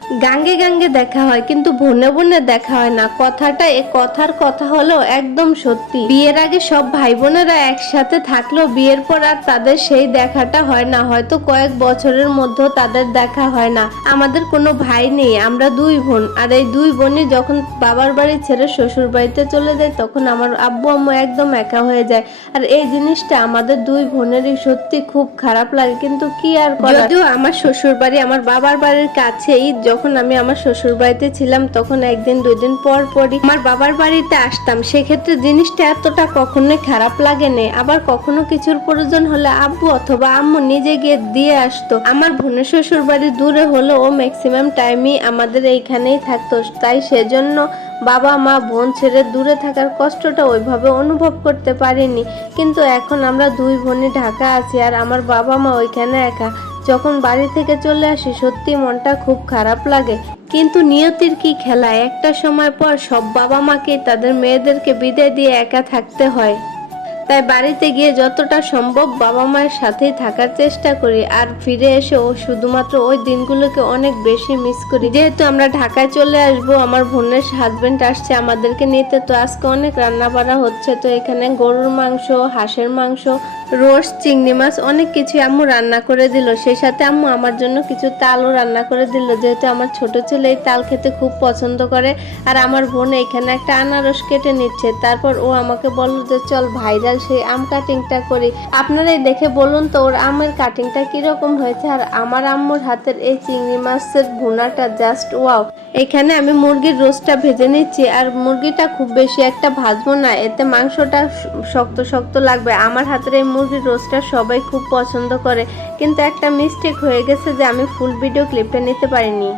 গাঙ্গে গাঙ্গে দেখা হয় কিন্তু বনে বনে দেখা হয় না, কথাটা এ কথার কথা হলো একদম সত্যি। বিয়ের আগে সব ভাই বোনেরা একসাথে থাকলেও বিয়ের পর আর তাদের সেই দেখাটা হয় না, হয়তো কয়েক বছরের মধ্যে তাদের দেখা হয় না। আমাদের কোনো ভাই নেই, আমরা দুই বোন, আর এই দুই বোনই যখন বাবার বাড়ি ছেড়ে শ্বশুর বাড়িতে চলে যায় তখন আমার আব্বু আম্মু একদম একা হয়ে যায়। আর এই জিনিসটা আমাদের দুই বোনেরই সত্যি খুব খারাপ লাগে, কিন্তু কি আর করার। যদিও আমার শ্বশুর বাড়ি আমার বাবার বাড়ির কাছেই, যখন আমি আমার শ্বশুর বাড়িতে ছিলাম তখন একদিন দুই দিন পর পরই আমার বাবার বাড়িতে আসতাম, সেক্ষেত্রে জিনিসটা এতটা কখনোই খারাপ লাগেনি। আবার কখনো কিছুর প্রয়োজন হলে আব্বু অথবা আম্মু নিজে গিয়ে দিয়ে আসতো। আমার বোনের শ্বশুর বাড়ি দূরে হলো ও ম্যাক্সিমাম টাইমই আমাদের এইখানেই থাকতো, তাই সেজন্য বাবা মা বোন ছেড়ে দূরে থাকার কষ্টটা ওইভাবে অনুভব করতে পারিনি। কিন্তু এখন আমরা দুই বোনই ঢাকা আছি আর আমার বাবা মা ওইখানে একা। যখন বাড়ি থেকে চলে আসি সত্যি মনটা খুব খারাপ লাগে, কিন্তু নিয়তির কি খেলা, একটা সময় পর সব বাবা মাকে তাদের মেয়েদেরকে বিদায় দিয়ে একা থাকতে হয়। তাই বাড়িতে গিয়ে যতটা সম্ভব বাবা মায়ের সাথেই থাকার চেষ্টা করি, আর ফিরে এসে ও শুধুমাত্র ওই দিনগুলোকে অনেক বেশি মিস করি। যেহেতু আমরা ঢাকায় চলে আসব, আমার বোনের হাজবেন্ড আসছে আমাদেরকে নিতে, তো আজকে অনেক রান্না বাড়া হচ্ছে। তো এখানে গরুর মাংস, হাঁসের মাংস, রোস্ট, চিংড়ি মাছ, অনেক কিছু আম্মু রান্না করে দিল। সেই সাথে আম্মু আমার জন্য কিছু তালও রান্না করে দিল, যেহেতু আমার ছোট ছেলে এই তাল খেতে খুব পছন্দ করে। আর আমার বোন এখানে একটা আনারস কেটে নিচ্ছে, তারপর ও আমাকে বলল যে চল ভাইরাল সেই আম কাটিংটা করি। আপনারাই দেখে বলুন তো ওর আমের কাটিংটা কিরকম হয়েছে। আর আমার আম্মুর হাতের এই চিংড়ি মাছের ভুনাটা জাস্ট ওয়াও। এখানে আমি মুরগির রোস্টটা ভেজে নিচ্ছি, আর মুরগিটা খুব বেশি একটা ভাজবো না, এতে মাংসটা শক্ত শক্ত লাগবে। আমার হাতের এই মুরগির রোস্টটা সবাই খুব পছন্দ করে, কিন্তু একটা মিস্টেক হয়ে গেছে যে আমি ফুল ভিডিও ক্লিপটা নিতে পারিনি।